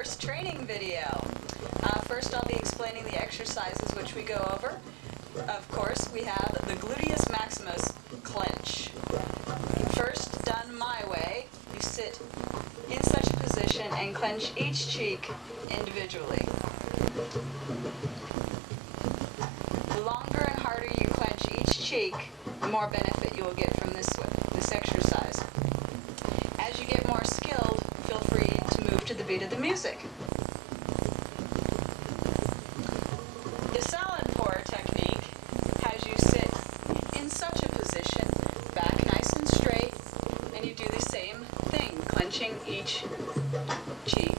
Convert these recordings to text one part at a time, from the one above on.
first training video. First I'll be explaining the exercises which we go over. Of course, we have the gluteus maximus clench. First, done my way, you sit in such a position and clench each cheek individually. The longer and harder you clench each cheek, the more benefit you will get from this exercise. As you get more skilled, feel free to move to the beat of the music. The salad pour technique has you sit in such a position, back nice and straight, and you do the same thing, clenching each cheek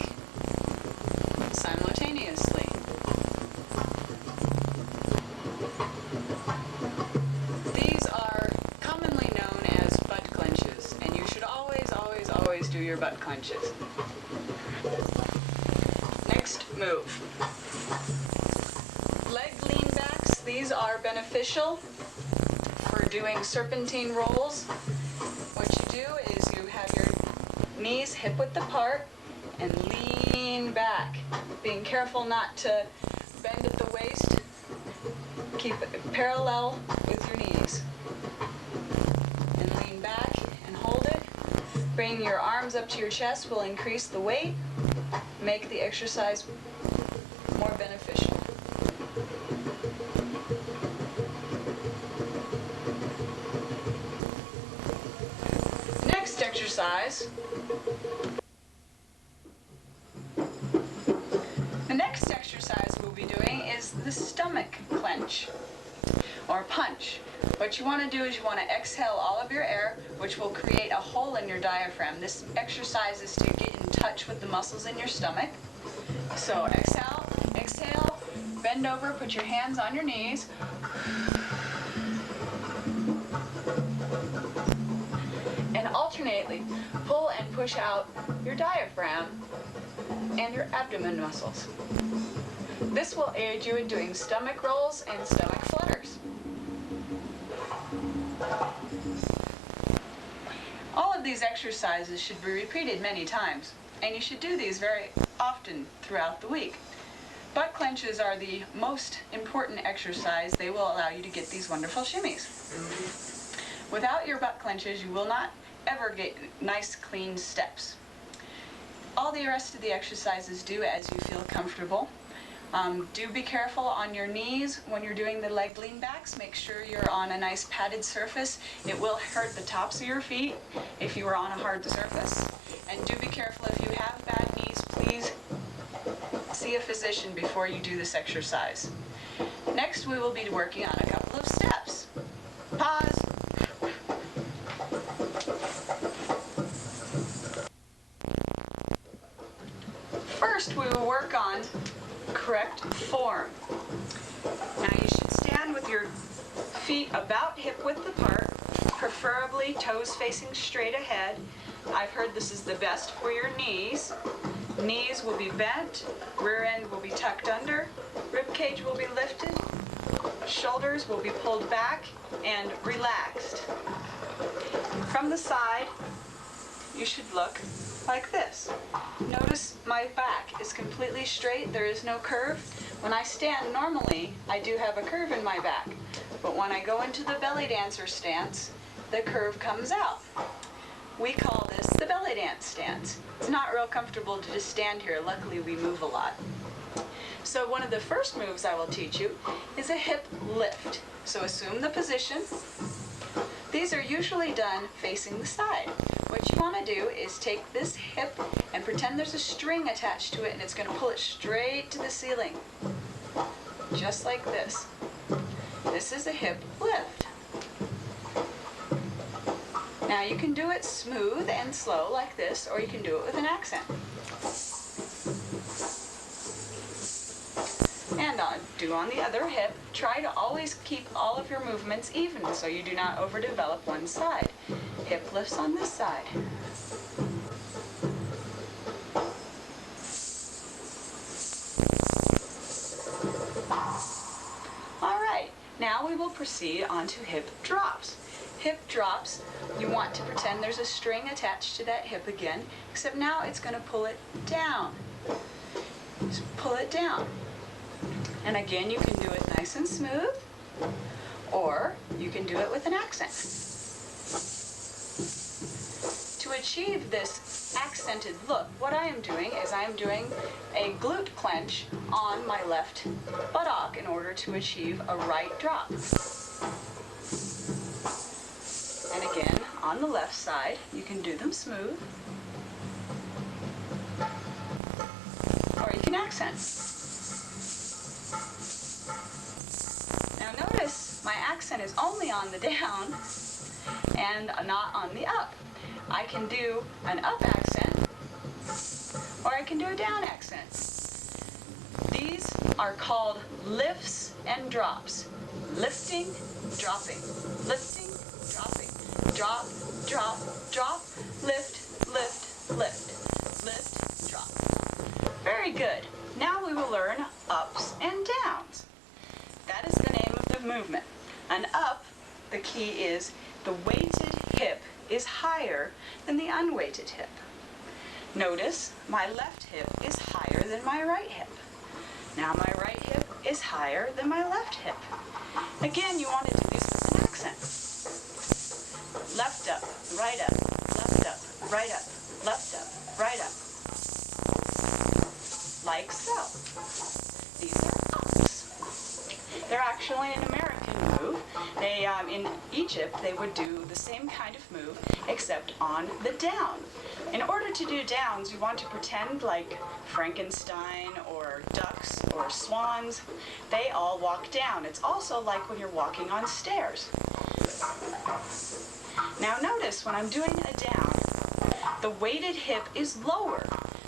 simultaneously. These are commonly known as butt clenches, and you should always do your butt clenches. Next move. Leg lean backs. These are beneficial for doing serpentine rolls. What you do is you have your knees hip width apart and lean back, being careful not to bend at the waist. Keep it parallel with your knees. And lean back and hold it. Bring your arms up to your chest will increase the weight, make the exercise more beneficial. Next exercise. The next exercise we'll be doing is the stomach clench or punch. What you want to do is you want to exhale all of your air, which will create a hole in your diaphragm. This exercise is to get in touch with the muscles in your stomach. So exhale, bend over, put your hands on your knees. And alternately pull and push out your diaphragm and your abdomen muscles. This will aid you in doing stomach rolls and stomach flutters. All of these exercises should be repeated many times, and you should do these very often throughout the week. Butt clenches are the most important exercise. They will allow you to get these wonderful shimmies. Without your butt clenches, you will not ever get nice, clean steps. All the rest of the exercises do as you feel comfortable. Do be careful on your knees when you're doing the leg lean backs. Make sure you're on a nice padded surface. It will hurt the tops of your feet if you are on a hard surface. And do be careful if you have bad knees, please see a physician before you do this exercise. Next, we will be working on a couple of steps. Pause. First, we will work on correct form. Now you should stand with your feet about hip width apart, preferably toes facing straight ahead. I've heard this is the best for your knees. Knees will be bent, rear end will be tucked under, rib cage will be lifted, shoulders will be pulled back and relaxed. From the side, you should look like this. Notice my back is completely straight, there is no curve. When I stand normally, I do have a curve in my back, but when I go into the belly dancer stance, the curve comes out. We call this the belly dance stance. It's not real comfortable to just stand here. Luckily, we move a lot. So one of the first moves I will teach you is a hip lift. So assume the position. These are usually done facing the side. What you want to do is take this hip and pretend there's a string attached to it, and it's going to pull it straight to the ceiling. Just like this. This is a hip lift. Now you can do it smooth and slow like this, or you can do it with an accent. And do on the other hip. Try to always keep all of your movements even so you do not overdevelop one side. Hip lifts on this side. All right, now we will proceed on to hip drops. Hip drops, you want to pretend there's a string attached to that hip again, except now it's going to pull it down. Just pull it down. And again, you can do it nice and smooth, or you can do it with an accent. To achieve this accented look, what I am doing is I am doing a glute clench on my left buttock in order to achieve a right drop. And again, on the left side, you can do them smooth, or you can accent. Now notice my accent is only on the down and not on the up. I can do an up accent, or I can do a down accent. These are called lifts and drops. Lifting, dropping. Lifting, dropping. Drop, drop, drop. Lift, lift, lift. Lift, drop. Very good. Now we will learn ups and downs. That is the name of the movement. An up, the key is the weighted hip is higher than the unweighted hip. Notice my left hip is higher than my right hip. Now my right hip is higher than my left hip. Again, you want to do these with an accent. Left up, right up, left up, right up, left up, right up. Like so. These are ups. They're actually an American move. They, in Egypt, they would do the same kind of move, except on the down. In order to do downs, you want to pretend like Frankenstein or ducks or swans. They all walk down. It's also like when you're walking on stairs. Now notice when I'm doing a down, the weighted hip is lower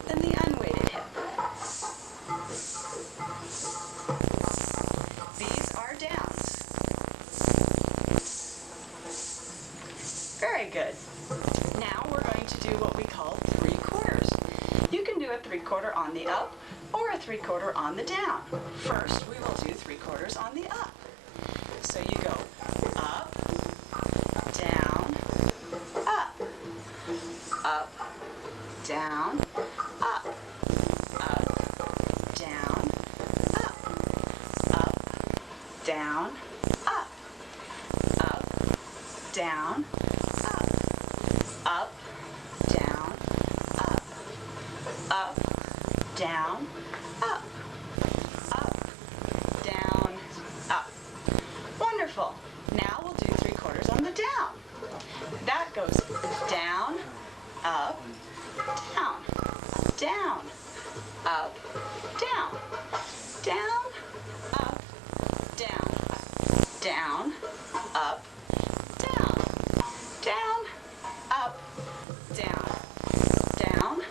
than the unweighted hip. These are downs. Very good. Now we're going to do what we call 3/4. You can do a 3/4 on the up or a 3/4 on the down. First, we will do 3/4 on the up. So you go up, down, up, up, down, up, up, down, up, up, down, up, up, down, up, down, up, up, down, up, up, down, up. Wonderful. Now we'll do 3/4 on the down. That goes down, up, down, down, up, down, down, up, down, down, up, down, down, up, down, down,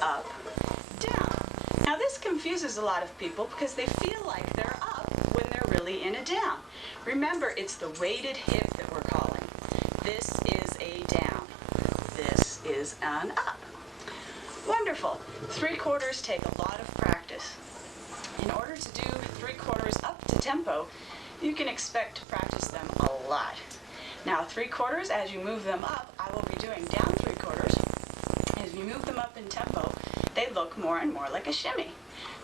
up, down. Now this confuses a lot of people because they feel like they're up when they're really in a down. Remember, it's the weighted hip that we're calling. This is a down. This is an up. Wonderful. 3/4 take a lot of practice. In order to do 3/4 up to tempo, you can expect to practice them a lot. Now 3/4, as you move them up, I will be doing down 3/4. As you move them up in tempo, they look more and more like a shimmy.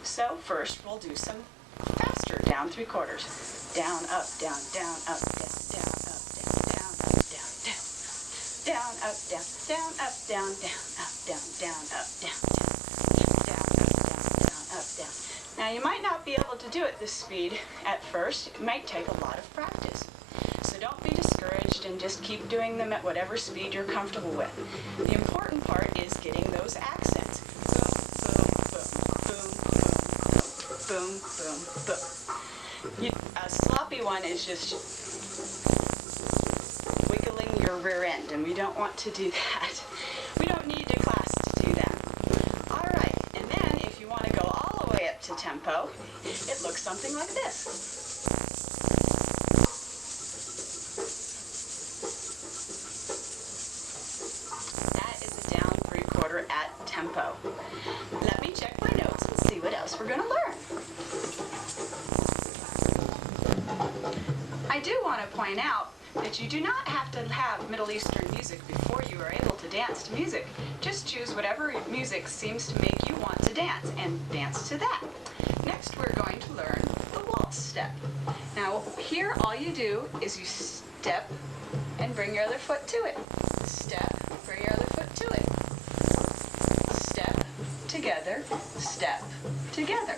So first we'll do some faster down 3/4. Down, up, down, down, up, down, down, up, down, down, up, down, down. Down, up, down, down, up, down, down, up, down, down, up, down, down, down, up, down, down, up, down. Now you might not be able to do it this speed at first. It might take a lot of practice. So don't be discouraged and just keep doing them at whatever speed you're comfortable with. The important part is getting those accents. Boom, boom, boom, boom, boom, boom, boom. A sloppy one is just wiggling your rear end, and we don't want to do that. We don't need a class to do that. All right, and then if you want to go all the way up to tempo, it looks something like this. At tempo. Let me check my notes and see what else we're going to learn. I do want to point out that you do not have to have Middle Eastern music before you are able to dance to music. Just choose whatever music seems to make you want to dance and dance to that. Next, we're going to learn the waltz step. Now, here all you do is you step and bring your other foot to it. Step, bring your other foot to it. Step, together, step, together.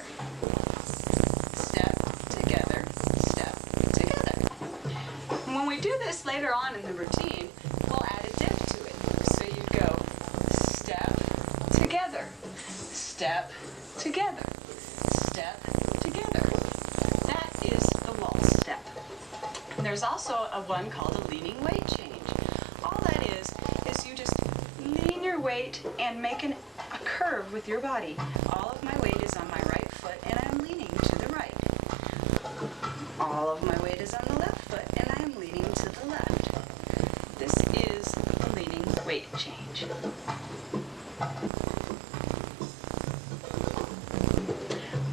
Step, together, step, together. And when we do this later on in the routine, we'll add a dip to it. So you go step, together, step, together, step, together. That is the waltz step. And there's also a one called a leaning weight change. All that is you just lean your weight and make a curve with your body. All of my weight is on my right foot and I'm leaning to the right. All of my weight is on the left foot and I am leaning to the left. This is a leaning weight change.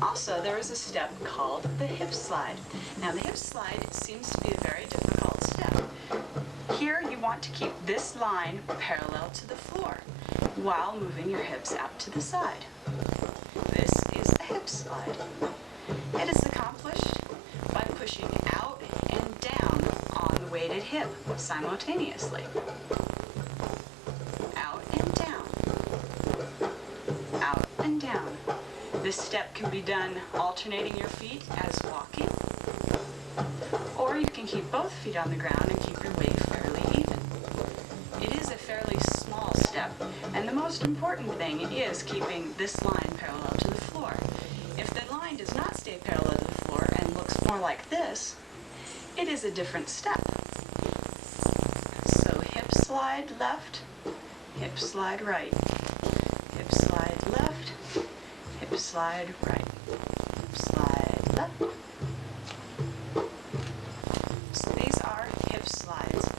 Also, there is a step called the hip slide. Now, the hip slide seems to be a very difficult step. Here, you want to keep this line parallel to the floor while moving your hips out to the side. This is the hip slide. It is accomplished by pushing out and down on the weighted hip simultaneously. Out and down. Out and down. This step can be done alternating your feet as walking, or you can keep both feet on the ground and keep your weight fairly even. It is a fairly small step, and the most important thing is keeping this line parallel to the floor. If the line does not stay parallel to the floor and looks more like this, it is a different step. So hip slide left, hip slide right, hip slide left, hip slide right, hip slide left. So these are hip slides.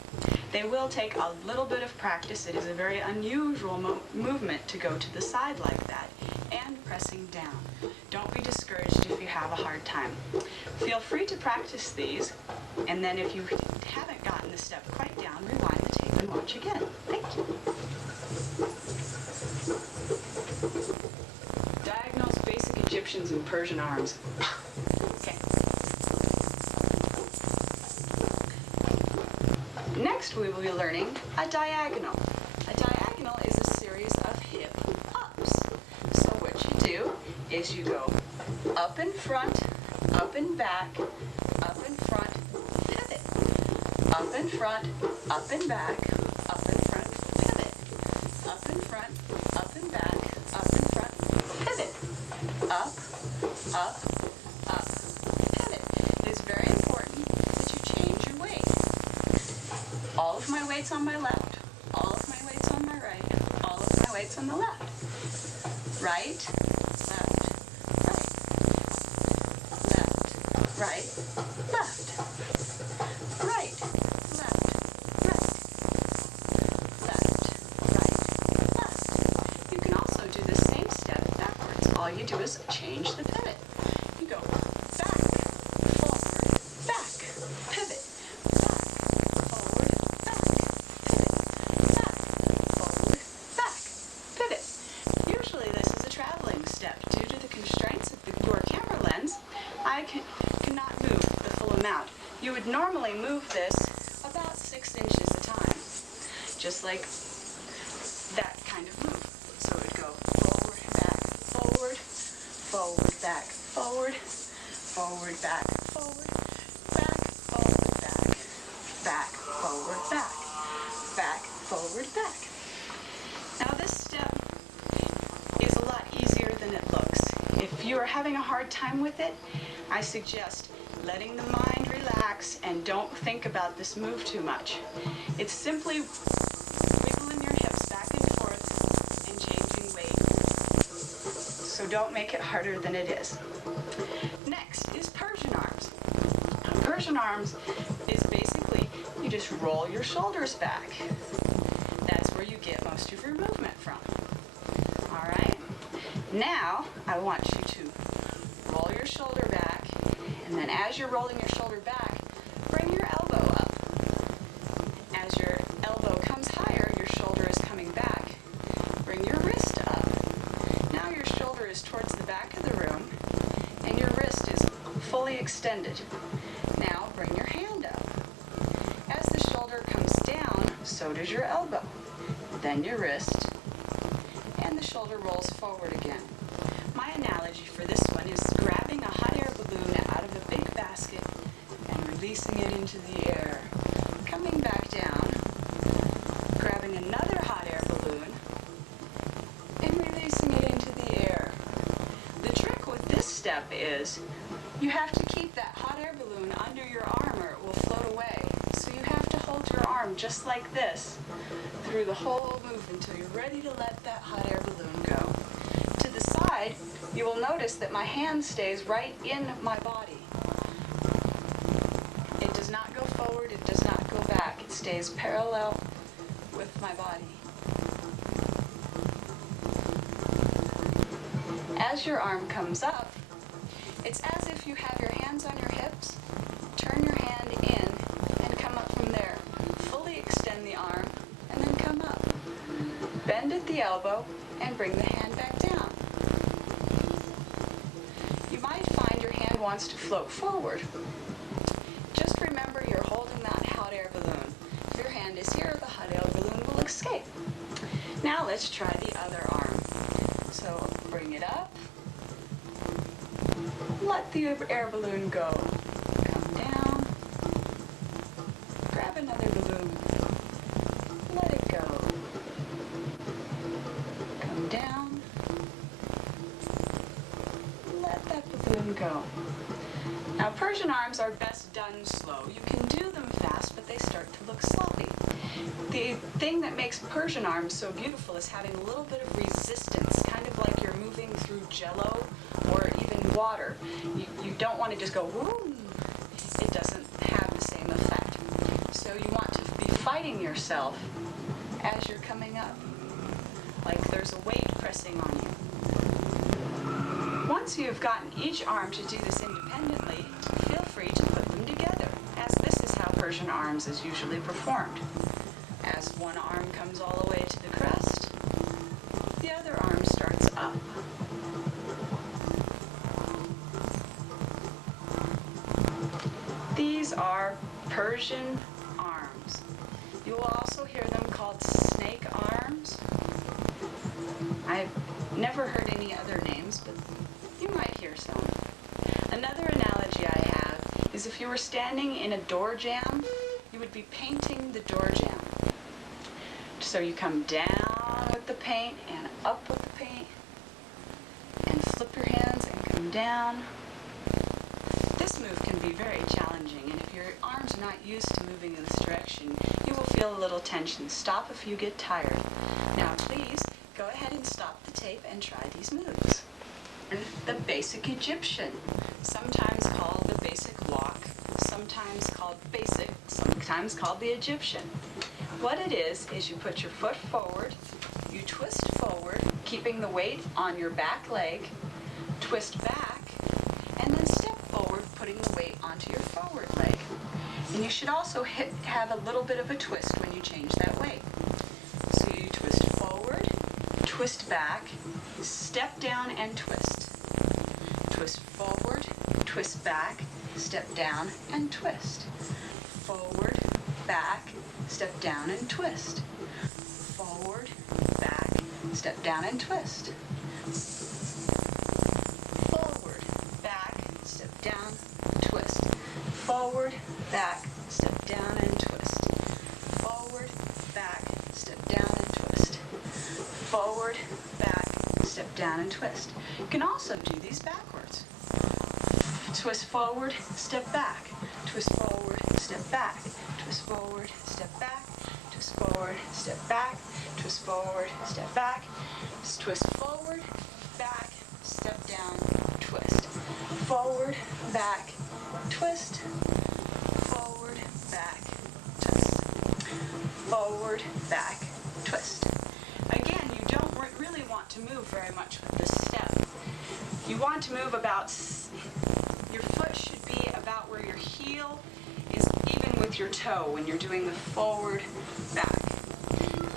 They will take a little bit of practice. It is a very unusual movement to go to the side like that and pressing down. Don't be discouraged if you have a hard time. Feel free to practice these, and then if you haven't gotten the step quite down, rewind the tape and watch again. Thank you. Diagnose basic Egyptians and Persian arms. Okay. Next we will be learning a diagonal. A diagonal is a series of hip ups. So what you do is you go up in front, up and back, up in front, pivot. Up in front, up and back, up in front, pivot. Up in front, up and back, up in front, pivot. Up, up, up, pivot. It is very important that you change your weight. All of my weight's on my left, all of my weight's on my right, all of my weight's on the left. Right, left, right, left, right, left, right, left, right, left. You can also do the same step backwards. All you do is change the pivot. You go back, forward, back, pivot, back, forward, back, pivot, back, forward, back, pivot. Usually this is a traveling step. Due to the constraints of your camera lens, I cannot move the full amount. You would normally move this about 6 inches a time, just like that kind of move. So it would go forward, back, forward, forward, back, forward, forward, back, forward, back, forward, back, back, forward, back, back, forward, back. Now this step is a lot easier than it looks. If you are having a hard time with it, I suggest letting the mind relax and don't think about this move too much. It's simply wiggling your hips back and forth and changing weight. So don't make it harder than it is. Next is Persian arms. Now, Persian arms is basically you just roll your shoulders back. That's where you get most of your movement from. All right? Now, I want you to roll your shoulder back, and then as you're rolling your shoulder back, bring your elbow up. As your elbow comes higher, your shoulder is coming back. Bring your wrist up. Now your shoulder is back of the room and your wrist is fully extended. Now bring your hand up. As the shoulder comes down, so does your elbow. Then your wrist, and the shoulder rolls forward again. My analogy for this one is grabbing a hot air balloon out of a big basket and releasing it into the air. Coming back down, grabbing another hot air balloon and releasing it into the air. The trick with this step is you have to keep that hot air balloon under your arm or it will float away. So you have to hold your arm just like this through the whole move until you're ready to let that hot air balloon go. To the side, you will notice that my hand stays right in my body. It does not go forward, it does not go back. It stays parallel with my body. As your arm comes up, it's as if you have your hands on your hips, turn your hand in, and come up from there. Fully extend the arm, and then come up. Bend at the elbow, and bring the hand back down. You might find your hand wants to float forward. Just remember you're holding that hot air balloon. If your hand is here, the hot air balloon will escape. Now let's try the other arm. So bring it up. Let the air balloon go. Come down. Grab another balloon. Let it go. Come down. Let that balloon go. Now Persian arms are best done slow. You can do them fast, but they start to look sloppy. The thing that makes Persian arms so beautiful is having a little bit of resistance, kind of like you're moving through jello or even water. You don't want to just go, woo! It doesn't have the same effect. So you want to be fighting yourself as you're coming up, like there's a weight pressing on you. Once you've gotten each arm to do this independently, feel free to put them together, as this is how Persian arms is usually performed. As one arm comes all the way to the crest, the other arm starts up. These are Persian arms. You will also hear them called snake arms. I've never heard any other names, but you might hear some. Another analogy I have is if you were standing in a door jamb, you would be painting the door jamb. So you come down with the paint and up with the paint and flip your hands and come down. This move can be very challenging, and if your arms are not used to moving in this direction, you will feel a little tension. Stop if you get tired. Now please go ahead and stop the tape and try these moves. The basic Egyptian, sometimes called the basic walk, sometimes called basic, sometimes called the Egyptian. What it is you put your foot forward, you twist forward, keeping the weight on your back leg, twist back, and then step forward, putting the weight onto your forward leg. And you should also have a little bit of a twist when you change that weight. So you twist forward, twist back, step down and twist. Twist forward, twist back, step down and twist. Forward, back, step down and twist. Forward, back, step down and twist. Forward, back, step down, twist. Forward, back, step down and twist. Forward, back, step down and twist. Forward, back, step down and twist. You can also do these backwards. Twist forward, step back. Twist forward, step back. Twist forward, step back. Twist forward, step back. Twist forward, step back. Twist forward, back, step down, twist. Forward, back, twist. Forward, back, twist. Forward, back, twist. Again, you don't really want to move very much with this step. You want to move about, your foot should be about where your heel is even with your toe when you're doing the forward, back.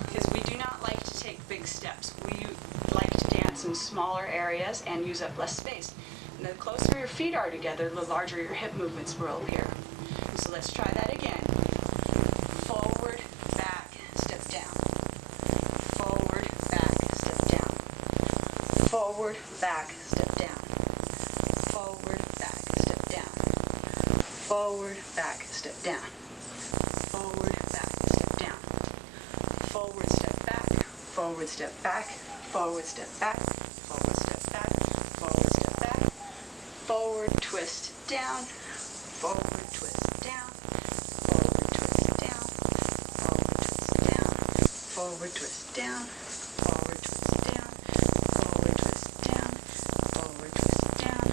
Because we do not like to take big steps. We like to dance movements in smaller areas and use up less space. And the closer your feet are together, the larger your hip movements will appear. So let's try that again. Forward, back, step down. Forward, back, step down. Forward, back, step down. Forward, back, step down. Forward, back, step down. Forward, back, step down. Forward, step back. Forward, step back. Forward, step back. Forward, step back. Forward, step back. Forward, twist down. Forward, twist down. Forward, twist down. Forward, twist down. Forward, twist down. Forward, twist down. Forward, twist down.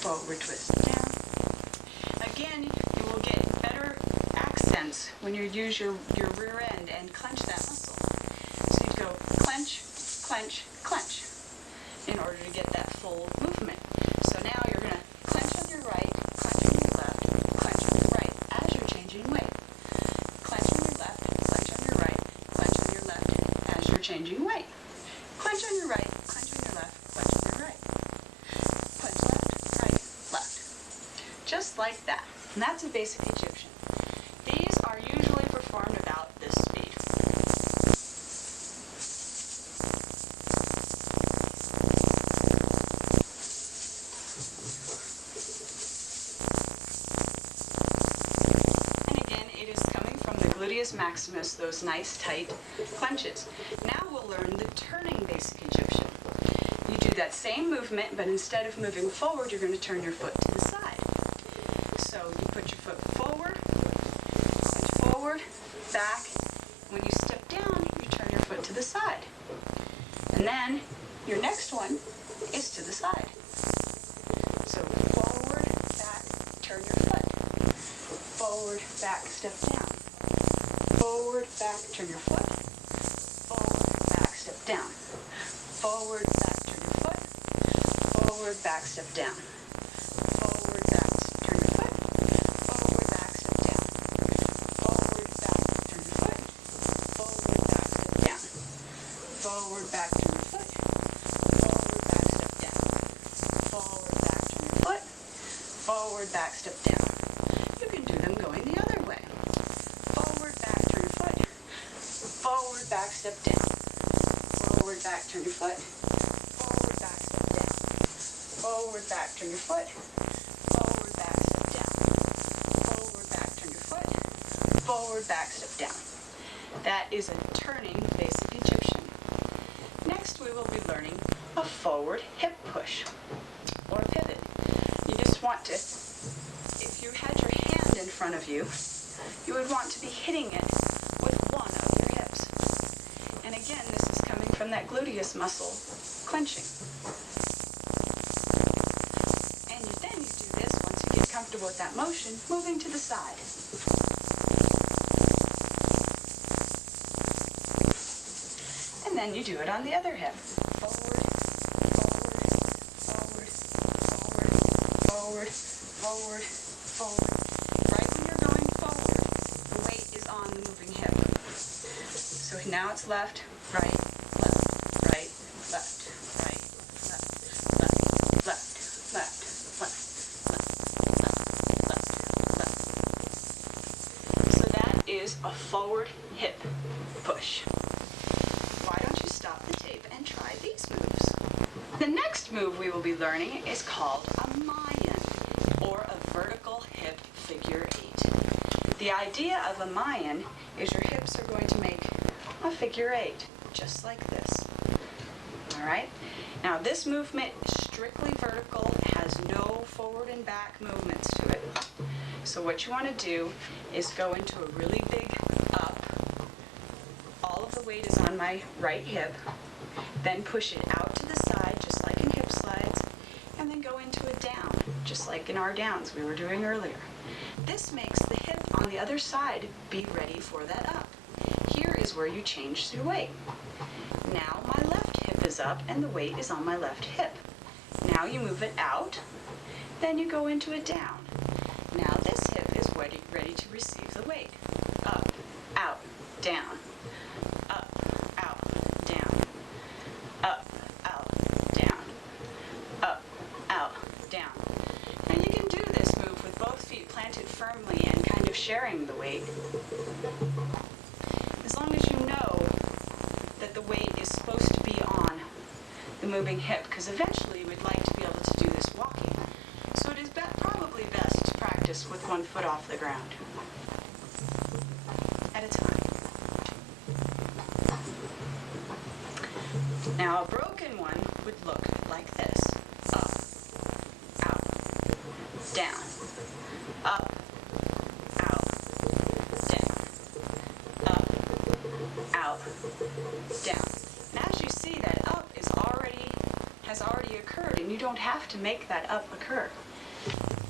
Forward, twist down. Again, you will get better accents when you use your rear end and clench that muscle. So you'd go clench, clench, clench in order to get that full movement. So now you're going to clench on your right, clench on your left, clench on the right as you're changing weight. Clench on your left, clench on your right, clench on your left as you're changing weight. Clench on your right, clench on your left, clench on your right. Clench left, right, left. Just like that. And that's a basic Egyptian. These are usually performed about this speed. And again, it is coming from the gluteus maximus, those nice tight clenches. Now we'll learn the turning basic Egyptian. You do that same movement, but instead of moving forward, you're going to turn your foot to the side. So you put your foot forward, back. When you step down, you turn your foot to the side. And then your next one is to the side. So forward, back, turn your foot. Forward, back, step down. Forward, back, turn your foot. Forward, back, step down. Forward, back, turn your foot. Forward, back, step down. Forward, back, turn your foot. Forward, back, step down. Forward, back, turn your foot. Forward, back, step down. Forward, back, turn your foot. Forward, back, step down. Forward, back, turn your foot. Forward, back, step down. You can do them going the other way. Forward, back, turn your foot. Forward, back, step down. Forward, back, turn your foot. Forward, back, step down. Forward, back, turn your foot. Forward, back, step down. Forward, back, turn your foot. Forward, back, step down. That is a turning basic Egyptian. Next, we will be learning a forward hip push or pivot. You just want to, if you had your hand in front of you, you would want to be hitting it with one of your hips. And again, this is coming from that gluteus muscle clenching. And then you do this once you get comfortable with that motion, moving to the side. And then you do it on the other hip. Forward, forward, forward, forward, forward, forward. Right when you're going forward, the weight is on the moving hip. So now it's left, right, left, right, left, right, left, left, left, left, left, left, left, left. So that is a forward hip push. Why don't you stop the tape and try these moves? The next move we will be learning is called a Mayan, or a vertical hip figure 8. The idea of a Mayan is your hips are going to make a figure 8, just like this. All right? Now this movement is strictly vertical, has no forward and back movements to it. So what you want to do is go into a really big up. All of the weight is on my right hip. Then push it out to the side, just like in hip slides, and then go into a down, just like in our downs we were doing earlier. This makes the hip on the other side be ready for that up. Here is where you change the weight. Now my left hip is up and the weight is on my left hip. Now you move it out, then you go into a down. Now this hip is ready to receive the weight. Up, out, down. Up, out, down. Up, out, down, up, out, down, up, out, down. And as you see, that up has already occurred, and you don't have to make that up occur.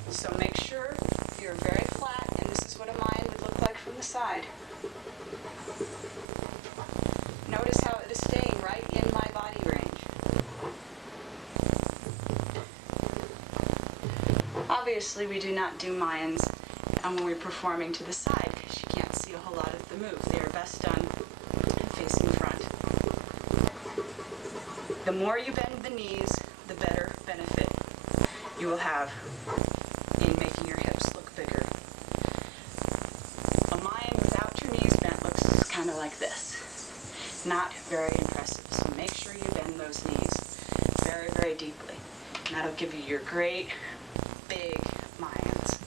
So make sure you're very flat, and this is what a Mayan would look like from the side. Notice how it is staying right in my body range. Obviously, we do not do Mayans when we're performing to the side, because you can't see a whole lot of the move. They are best done facing front. The more you bend the knees, the better benefit you will have in making your hips look bigger. A Mayan without your knees bent looks kind of like this. Not very impressive. So make sure you bend those knees very, very deeply. And that'll give you your great big Mayans.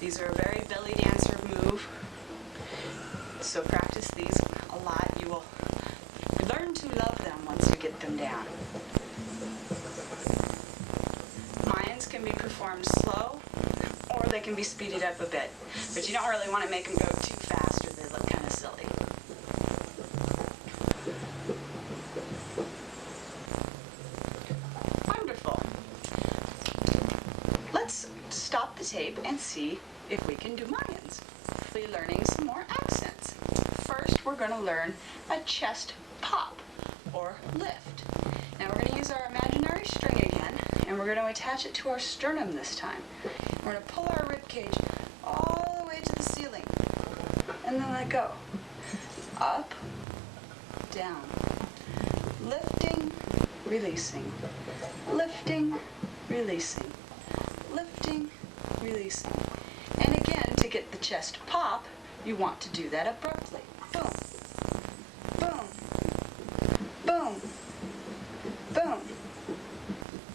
These are a very belly dancer move. So practice these a lot. You will learn to love them once you get them down. Mayans can be performed slow, or they can be speeded up a bit. But you don't really want to make them go too fast, or they look kind of silly. Wonderful. Let's stop the tape and see if we can do Mayans. We're learning some more accents. First, we're going to learn a chest pop, or lift. Now we're going to use our imaginary string again, and we're going to attach it to our sternum this time. We're going to pull our rib cage all the way to the ceiling, and then let go. Up, down. Lifting, releasing. Lifting, releasing. Lifting, releasing. And again, to get the chest pop, you want to do that abruptly. Boom, boom, boom, boom,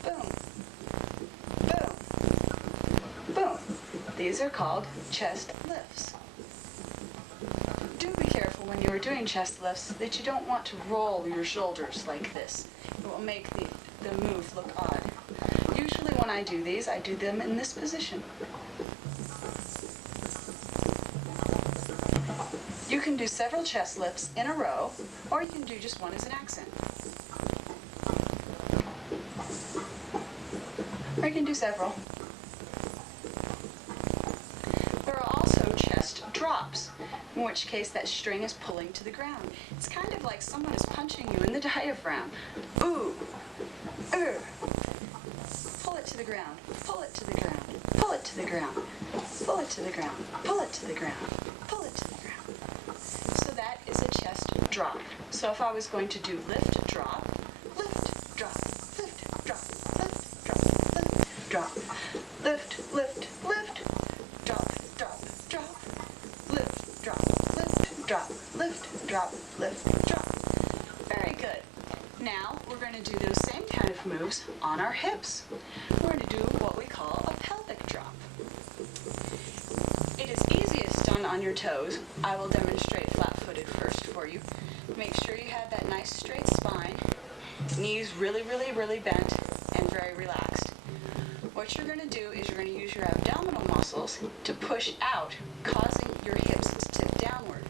boom, boom, boom. These are called chest lifts. Do be careful when you are doing chest lifts that you don't want to roll your shoulders like this. It will make the move look odd. Usually when I do these, I do them in this position. You can do several chest lifts in a row, or you can do just one as an accent. Or you can do several. There are also chest drops, in which case that string is pulling to the ground. It's kind of like someone is punching you in the diaphragm. Ooh, pull it to the ground, pull it to the ground, pull it to the ground, pull it to the ground, pull it to the ground, pull it to the ground. So that is a chest drop. So if I was going to do lift, drop, lift, drop, lift, drop, lift, drop, lift, drop, lift, lift, lift, drop, drop, drop, lift, drop, lift, drop, lift, drop, lift, drop. Very good. Now we're going to do those same kind of moves on our hips. We're going to do what we call a pelvic drop. It is easiest done on your toes. I will demonstrate flat-footed first for you. Make sure you have that nice straight spine, knees really, really, really bent and very relaxed. What you're going to do is you're going to use your abdominal muscles to push out, causing your hips to tip downward.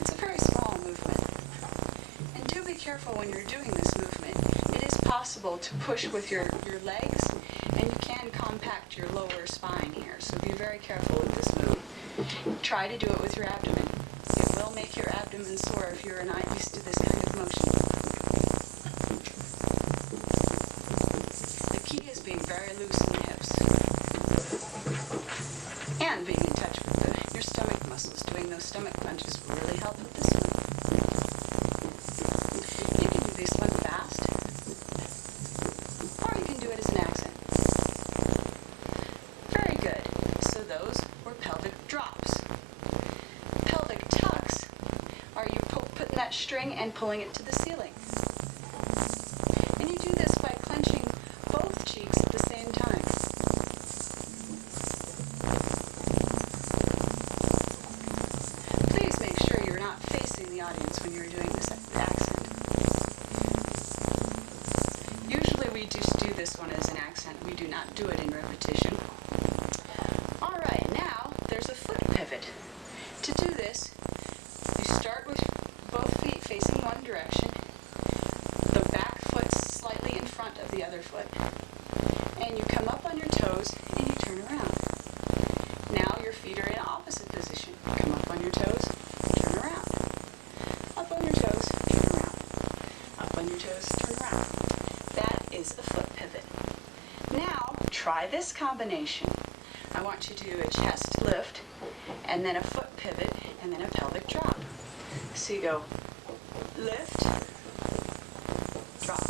It's a very small movement. And do be careful when you're doing this movement. It is possible to push with your legs, and you can compact your lower spine here. So be very careful with this move. Try to do it with your abdomen. It will make your abdomen sore if you're not used to this kind of motion. The key is being very loose in the hips. And being in touch with your stomach muscles. Doing those stomach punches will really help with this one. You can do this one fast, or you can do it as an accent. Very good. So those were pelvic drops. Pelvic tucks are you putting that string and pulling it to the ceiling. And you do this by clenching both cheeks at the same time. Please make sure you're not facing the audience when you're doing this accent. Usually twist, turn around. That is a foot pivot. Now, try this combination. I want you to do a chest lift, and then a foot pivot, and then a pelvic drop. So you go lift, drop,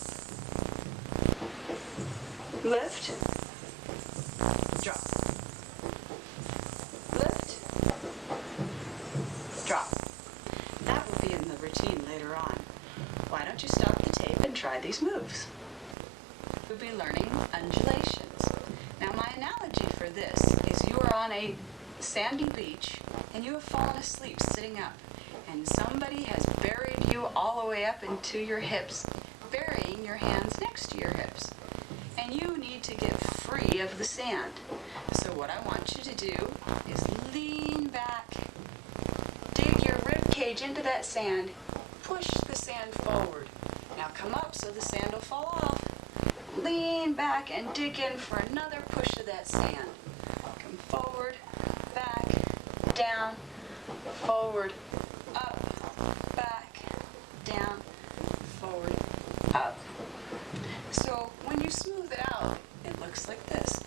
lift, drop, lift, drop. That will be in the routine later on. Why don't you stop the tape and try these moves? We'll be learning undulations. Now my analogy for this is you are on a sandy beach and you have fallen asleep sitting up, and somebody has buried you all the way up into your hips, burying your hands next to your hips. And you need to get free of the sand. So what I want you to do is lean back, dig your rib cage into that sand, push the sand forward. Now come up so the sand will fall off. Lean back and dig in for another push of that sand. Come forward, back, down, forward, up, back, down, forward, up. So when you smooth it out, it looks like this.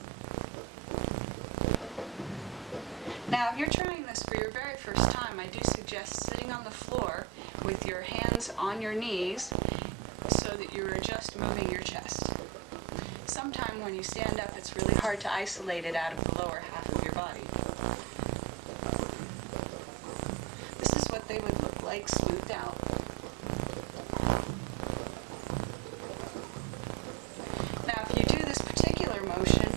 Now, if you're trying this for your very first time, I do suggest sitting on the floor with your hands on your knees so that you're just moving your chest. Sometime when you stand up, it's really hard to isolate it out of the lower half of your body. This is what they would look like smoothed out. Now, if you do this particular motion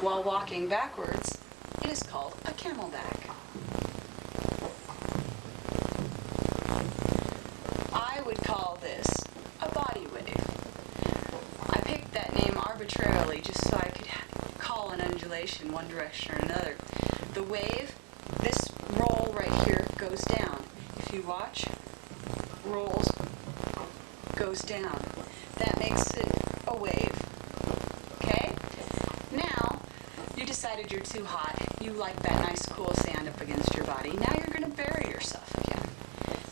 while walking backwards, it is called a camelback. I would call this a body wave. I picked that name arbitrarily just so I could call an undulation one direction or another. The wave, this roll right here goes down. If you watch, rolls, goes down. That makes it a wave. Okay? Now, you decided you're too hot. You like that nice cool sand up against your body. Now you're going to bury yourself again.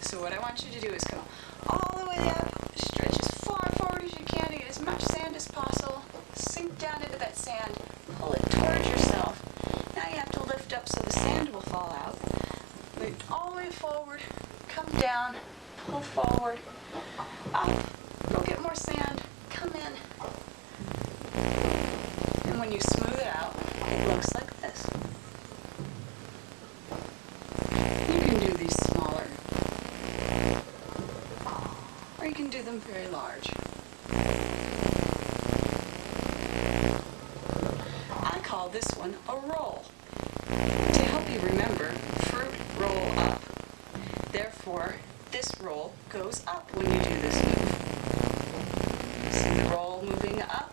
So what I want you to do is come all the way up, stretch as far forward as you can to get as much sand as possible, sink down into that sand, pull it towards yourself. Now you have to lift up so the sand will fall out. Lift all the way forward, come down, pull forward, up, go get more sand, come in. And when you smooth it out, it looks like this. You can do these smaller, or you can do them very large. I call this one a roll. To help you remember, fruit roll up. Therefore, this roll goes up when you do this move. See the roll moving up?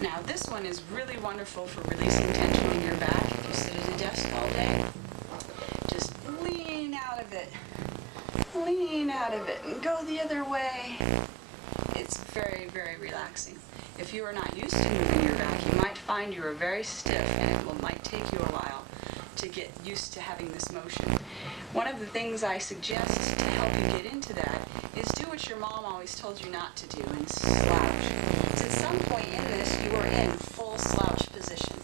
Now this one is really wonderful for releasing tension in your back if you sit at a desk all day. Just lean out of it. Lean out of it and go the other way. It's very, very relaxing. If you are not used to moving your back, you might find you are very stiff and it might take you a while to get used to having this motion. One of the things I suggest to help you get into that is do what your mom always told you not to do and slouch. So at some point in this, you are in full slouch position.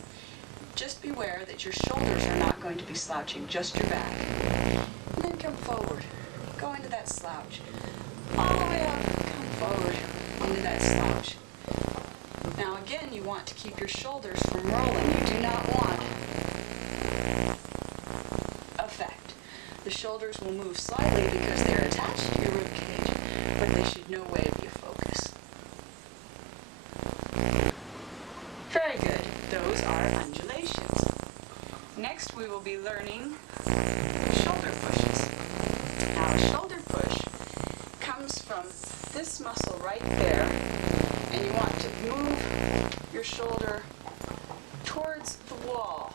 Just beware that your shoulders are not going to be slouching, just your back. And then come forward. Go into that slouch. All the way up, come forward into that slouch. Now again, you want to keep your shoulders from rolling. You do not want effect. The shoulders will move slightly because they're attached to your rib cage, but they should no way be a focus. Very good. Those are undulations. Next, we will be learning shoulder pushes. Now, a shoulder push comes from this muscle right there, and you want to move your shoulder towards the wall.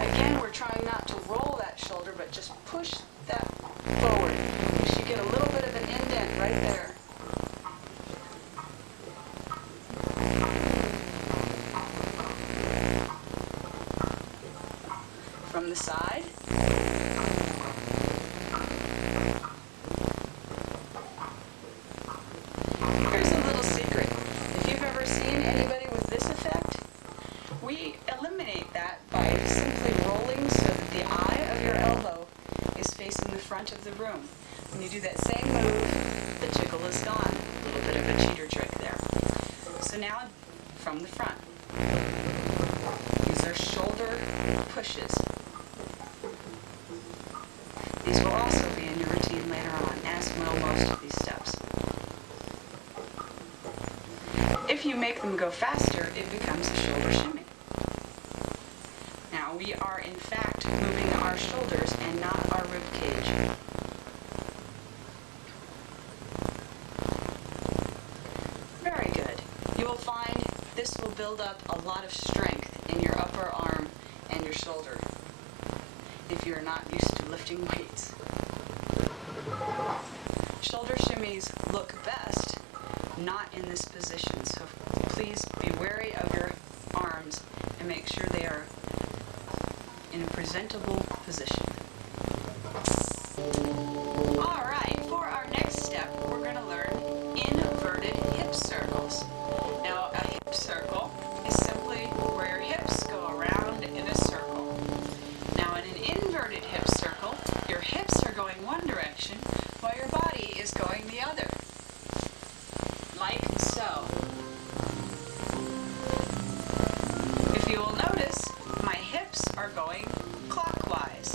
Again, we're trying not to roll that shoulder, but just push that forward. You should get a little bit of an indent right there. from the side. Here's a little secret. If you've ever seen anybody with this effect, we eliminate that by simply rolling so that the eye of your elbow is facing the front of the room. When you do that same move, the jiggle is gone. A little bit of a cheater trick there. So now, from the front. These are shoulder pushes. These will also be in your routine later on, as will most of these steps. If you make them go faster, it becomes a shoulder shimmy. Now we are in fact moving our shoulders and not our rib cage. Very good. You will find this will build up a lot of strength in your upper arm and your shoulder if you're not used to lifting weights. Shoulder shimmies look best not in this position, so please be wary of your arms and make sure they are in a presentable position. Alright, for our next step, we're going to learn inverted hip circles. Now, a hip circle is simply where your hips go around in a circle. Now, in an inverted hip circle, your hips are going one direction while your body is going the other. Like so. If you will notice, my hips are going clockwise.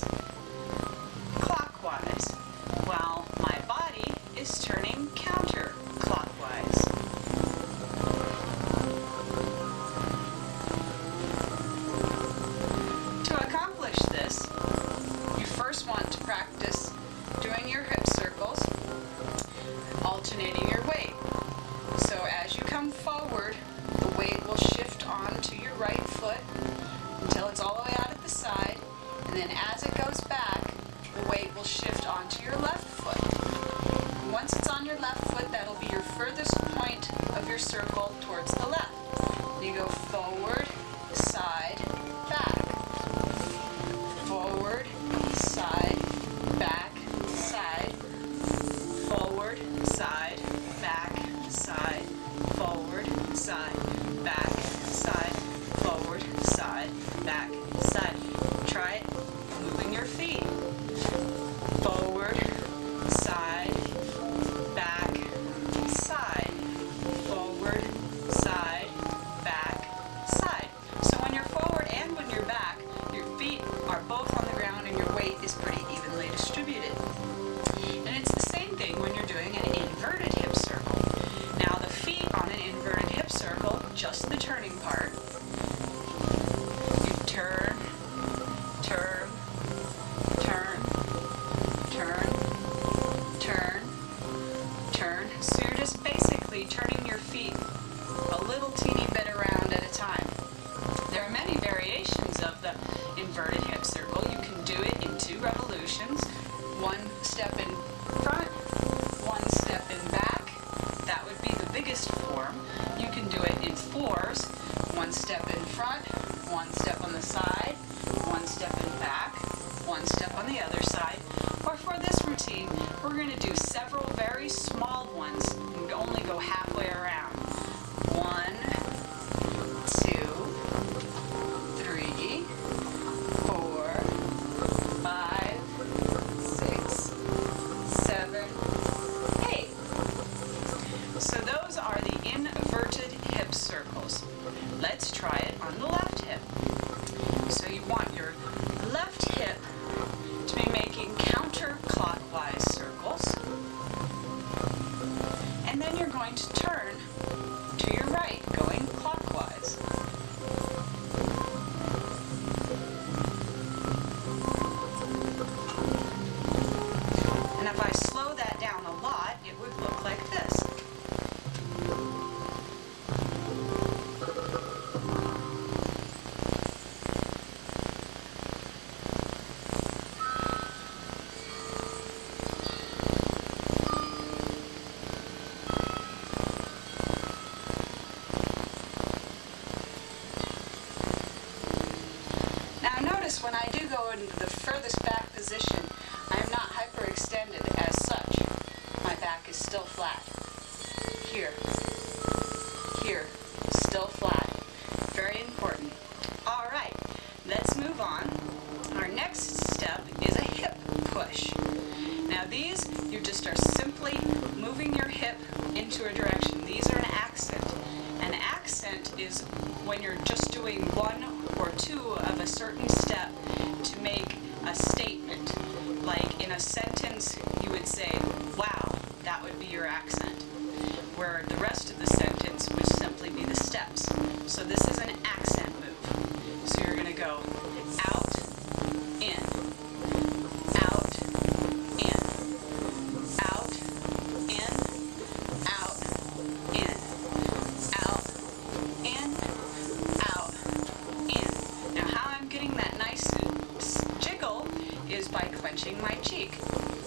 by clenching my cheek.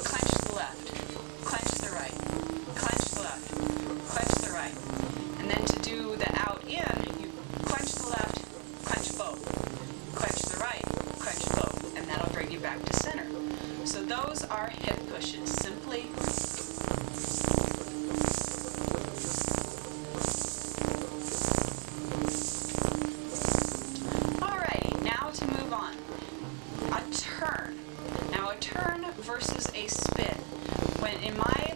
Clench the left, clench the right, clench the left, clench the right. And then to do the out in, you clench the left, clench both, clench the right, clench both, and that'll bring you back to center. So those are hip pushes, simply. Alrighty, now to move on. A turn. Now a turn versus a spin. When in my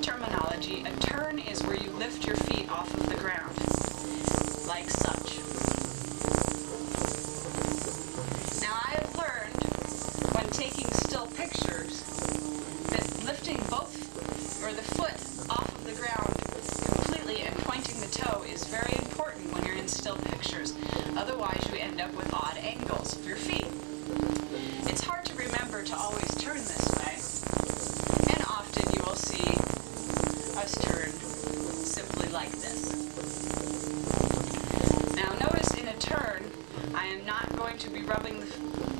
terminology, a turn is where you lift your feet off of the ground, like such. Now I have learned when taking still pictures that lifting both, or the foot off of the ground completely and pointing the toe is very important when you're in still pictures. Otherwise you end up with odd angles of your feet. It's hard to remember to always turn this way, and often you will see us turn simply like this. Now notice in a turn, I am not going to be rubbing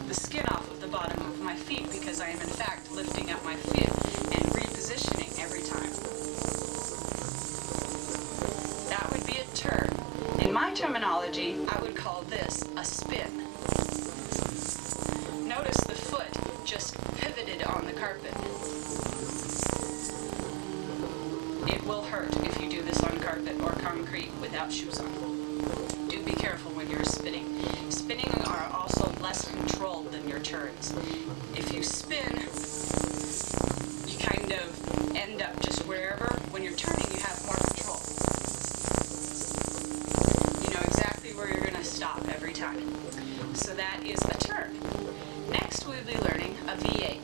the skin off of the bottom of my feet because I am in fact lifting up my feet and repositioning every time. That would be a turn. In my terminology, I would call this a spin. Notice the foot just pivoted on the carpet. It will hurt if you do this on carpet or concrete without shoes on. Do be careful when you're spinning. Spinning are also less controlled than your turns. If you spin, you kind of end up just wherever. When you're turning, you have more control. You know exactly where you're going to stop every time. So that is a turn. Next we'll be learning a V8.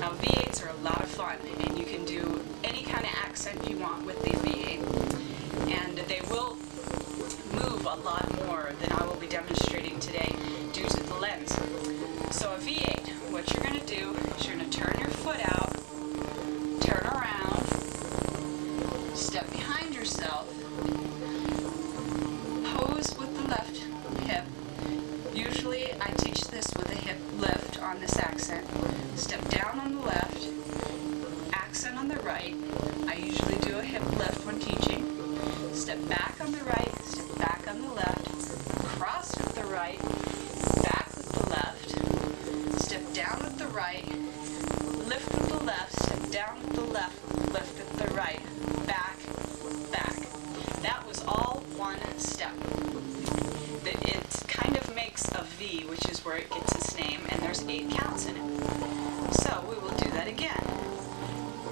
Now V8s are a lot of fun, and you can do any kind of accent you want with the V8. And they will move a lot more than I will be demonstrating today due to the lens. So a V8, what you're going to do is you're going to turn your foot out, turn around, step behind yourself, pose with the left hip. Usually I teach this with a hip lift on this accent. Step down on the left, accent on the right. I usually do a hip lift when teaching. Step back on the right, step back on the left, cross with the right, back with the left, step down with the right, lift with the left, step down with the left, lift with the right, back, back. That was all one step. It kind of makes a V, which is where it gets its name, and there's 8 counts in it. So we will do that again.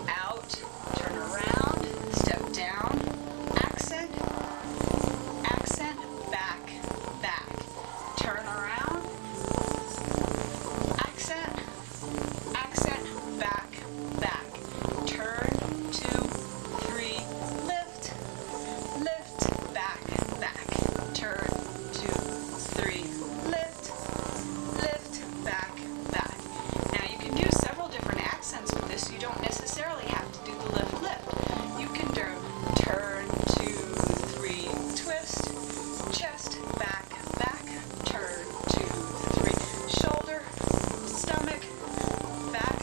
Out, turn around, step down, accent, accent, back, back. Turn around, accent, accent, back, back. Turn, 2, 3, lift, lift, back, back. Turn, 2, 3, lift, lift, back, back. Now you can do several different accents with this. You don't necessarily have to do the lift, lift. You can do turn, 2, 3, twist, chest, back, back, turn, 2, 3, shoulder, stomach, back.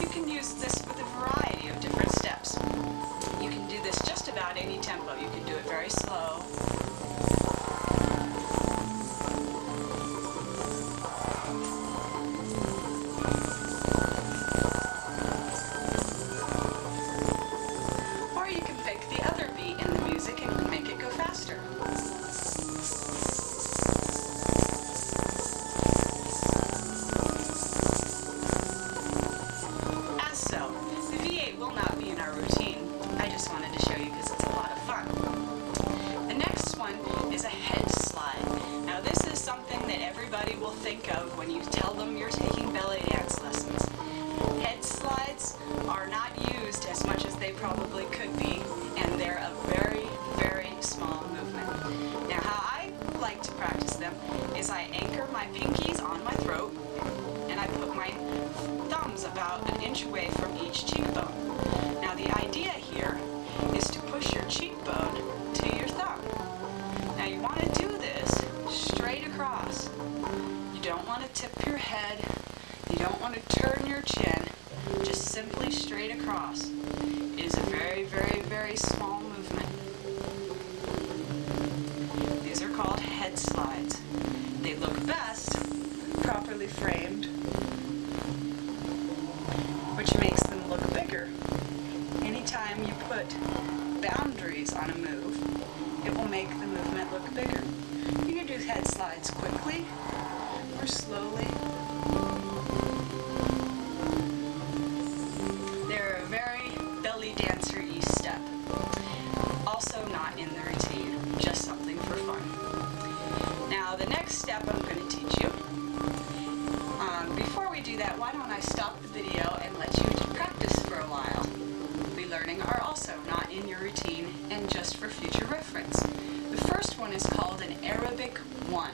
You can use this with a variety of different steps. You can do this just about any tempo. You can do it very slow. Or you can pick the other beat in the music and make it go faster. As so, the V8 will not be in our routine. I just wanted to show you because it's a lot of fun. The next one is a head slide. Now this is something that everybody will think of when you tell them you're taking belly dance lessons. Head slides are not used as much as they probably could be, and they're a very, very small movement. Now how I like to practice them is I anchor my pinkies on my throat, and I put my thumbs about an inch away from each cheekbone. Now the idea here is to push your cheekbone to your thumb. Now you want to do this straight across. You don't want to tip your head. You don't want to turn chin, just simply straight across. It is a very, very, very small movement. These are called head slides. They look best properly framed, which makes them look bigger. Anytime you put boundaries on a move, it will make the movement look bigger. You can do head slides quickly or slowly. They're a very belly dancer-y step. Also not in the routine, just something for fun. Now the next step I'm going to teach you. Before we do that, why don't I stop the video and let you practice for a while. Learning are also not in your routine and just for future reference. The first one is called an Arabic 1.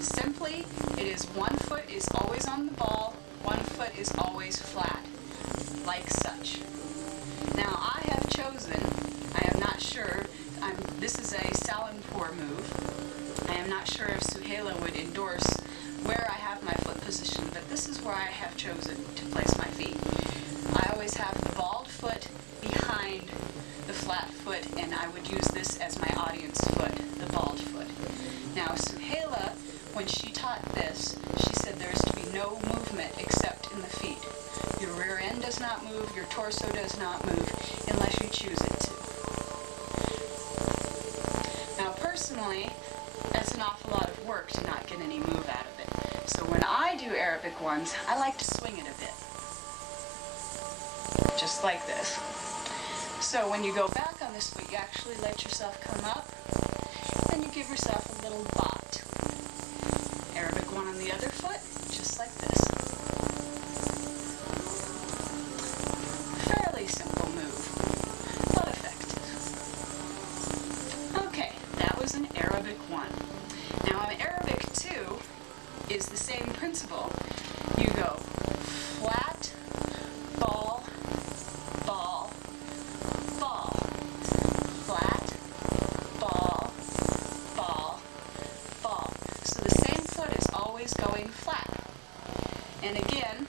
Simply, it is one foot is always on the ball, one foot is always flat, like such. Now I have chosen, I am not sure, this is a Salampour move. I am not sure if Suhaila would endorse where I have my foot positioned, but this is where I have chosen to place my feet. I always have the balled foot behind the flat foot, and I would use this as my audience foot, the balled foot. Now Suhaila, when she taught this, she said there's to be no movement except in the feet. Your rear end does not move, your torso does not move, unless you choose it to. Now personally, that's an awful lot of work to not get any move out of it. So when I do Arabic 1s, I like to swing it a bit. Just like this. So when you go back on this foot, you actually let yourself come up, and you give yourself a little bot. Arabic 1 on the other foot, just like this. Fairly simple move, but effective. Okay, that was an Arabic 1. Now an Arabic 2 is the same principle. You go flat, ball, ball, ball, flat, ball, ball, ball. So the same foot is always going flat. And again,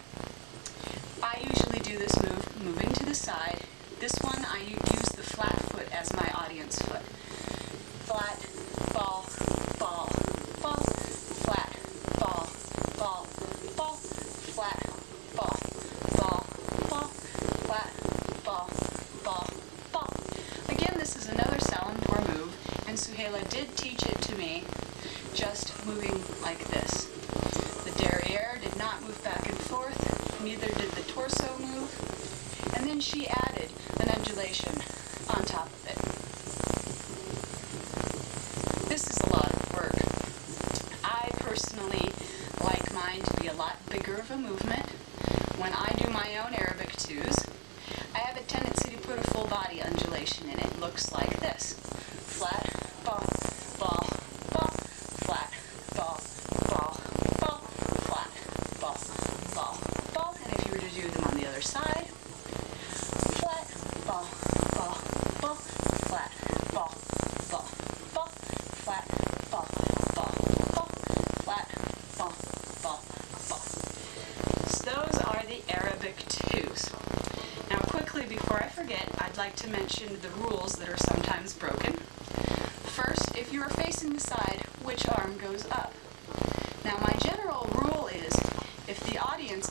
I usually do this move moving to the side. This one I use the flat foot as my audience foot. Flat, ball, ball, ball, flat, ball, ball, ball, flat, ball, ball, ball, flat, ball, ball, ball. Again, this is another Salampour move, and Suhaila did teach it to me, just moving like this. The derriere did not move back and forth, neither did the torso move, and then she added an undulation on top of it. This is a lot of work. I personally like mine to be a lot bigger of a movement. When I do my own Arabic 2s, I have a tendency to put a full body undulation in it. Looks like this. Flat, ball, ball, ball, flat, ball, ball, ball, flat, ball, ball, ball. And if you were to do them on the other side, flat, ball, ball, ball, flat, ball, ball, ball, flat, ball, ball, ball, flat, ball, ball, ball. So those are the Arabic 2s. Now quickly before I forget, I'd like to mention the rules that are sometimes broken. First, if you are facing the side, which arm goes up? Now my general rule is, if the audience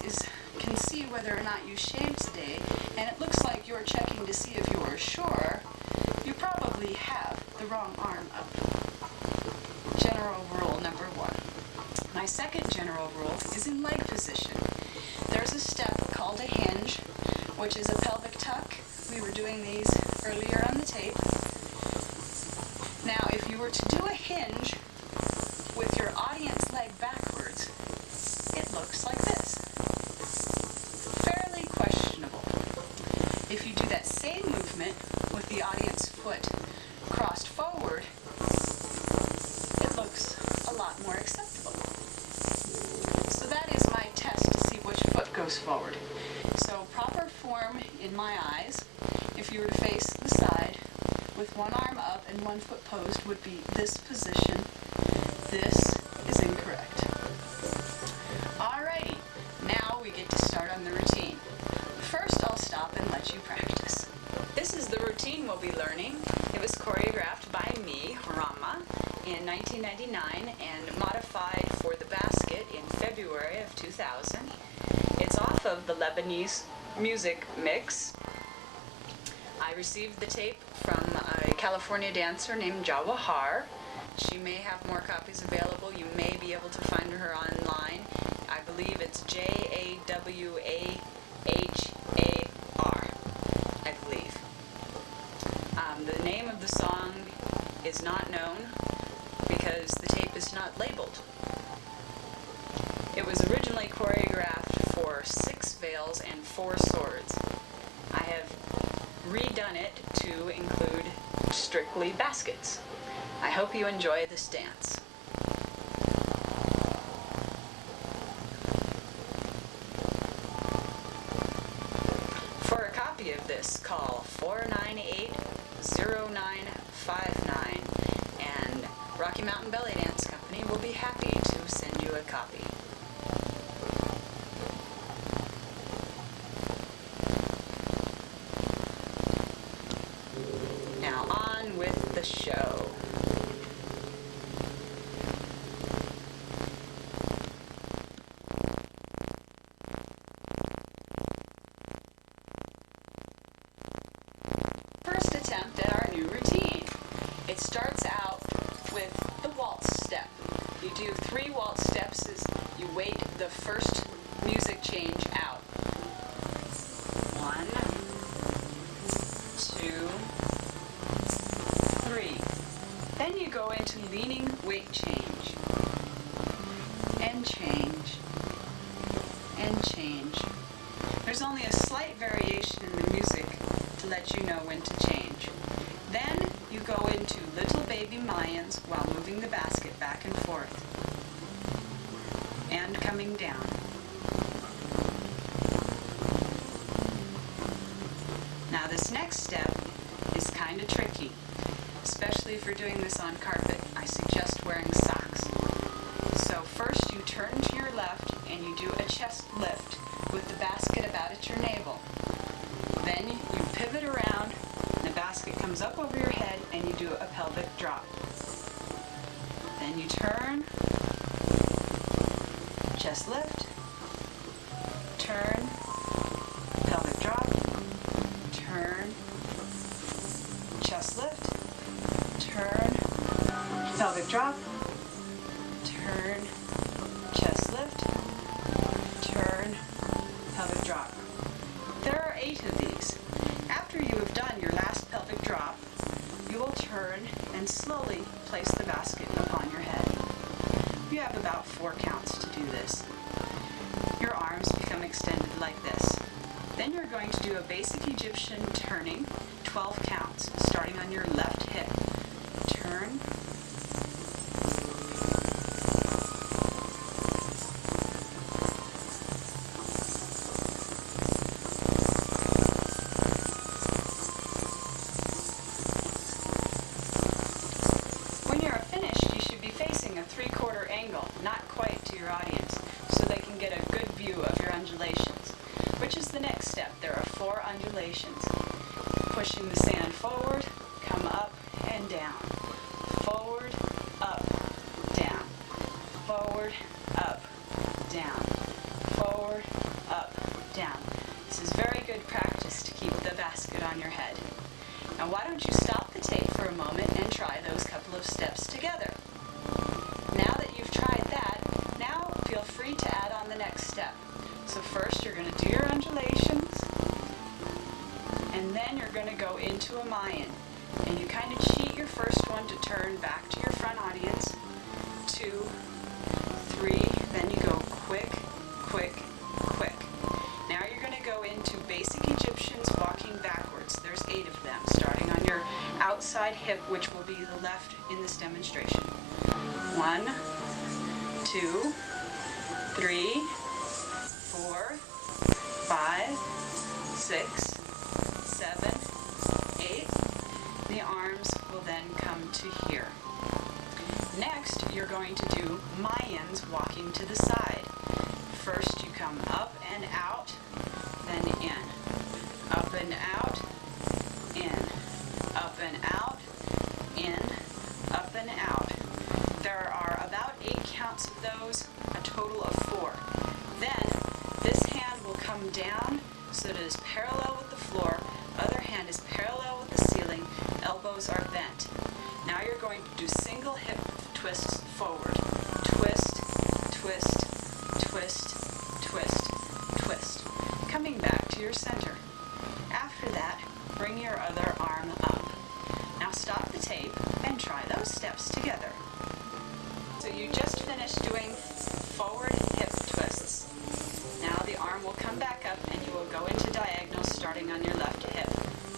can see whether or not you shaved today, and it looks like you're checking to see if you are sure, you probably have the wrong arm up. General rule number 1. My second general rule is in leg position. There's a step called a hinge, which is a pelvic tuck. We were doing these earlier on the tape. Now, if you were to do a hinge with your audience leg backwards, it looks like this. Fairly questionable. If you do that same movement with the audience foot crossed forward, it looks a lot more acceptable. So that is my test to see which foot goes forward. So proper form in my eyes, if you were to face the side with one arm up and one foot posed, would be this position. This is incorrect. Alrighty, now we get to start on the routine. 2000. It's off of the Lebanese music mix. I received the tape from a California dancer named Jawahar. She may have more copies available. You may be able to find her online. I believe it's Jawahar, I believe. The name of the song is not known because the tape is not labeled. It was originally choreographed for 6 veils and 4 swords. I have redone it to include strictly baskets. I hope you enjoy this dance. For a copy of this, call 498-0959 and Rocky Mountain Belly Dance Company will be happy to send you a copy. Now on with the show. First attempt at our new routine. It starts out with the waltz step. You do 3 waltz steps as you wait the first music change out. 1, 2, 3. Then you go into leaning weight change. And change. And change. There's only a slight variation in the music to let you know when to change. Then you go into little baby Mayans while moving the basket back and forth. And coming down. Now this next step is kind of tricky, especially if you're doing this on carpet. I suggest wearing socks. So first you turn to your left and you do a chest lift with the basket about at your navel. Then you pivot around, the basket comes up over your head and you do a pelvic drop. Then you turn, chest lift, turn, pelvic drop, turn, chest lift, turn, pelvic drop, turn, chest lift, turn, pelvic drop. There are 8 of these. After you have done your last pelvic drop, you will turn and slowly place the basket upon your head. You have about 4 counts to do this. Your arms become extended like this. Then you're going to do a basic Egyptian turning, 12 counts, starting on your left hip. Turn, when you're finished, you should be facing a 3/4 angle, not quite to your audience, so they can get a good view of your undulations, which is the next step. There are 4 undulations. Pushing the sand forward, come up and down. Forward, up, down. Forward, up, down. Forward, up, down. This is very good practice to keep the basket on your head. Now why don't you stop the tape for a moment and try those couple of steps together. Now that you've tried that, now feel free to add on the next step. So first you're going to do your undulations, and then you're going to go into a Mayan. And you kind of cheat your first one to turn back to your front audience. 2, 3, then you go quick, quick, quick. Now you're going to go into basic Egyptians walking backwards. There's 8 of them, starting on your outside hip, which will be the left in this demonstration. 1, 2, 3, 4, 5, 6, 7, 8. The arms will then come to here. Next, you're going to do Mayans walking to the side. First, you come up and out, then in. Up and out, in. Up and out, in. Up and out. There are about 8 counts of those, a total of 4. arm down so that it is parallel with the floor, other hand is parallel with the ceiling, elbows are bent. Now you're going to do single hip twists forward. Twist, twist, twist, twist, twist. Coming back to your center. After that, bring your other arm up. Now stop the tape and try those steps together. So you just finished doing forward hip twists. Now the arm will come back up and you will go into diagonals starting on your left hip.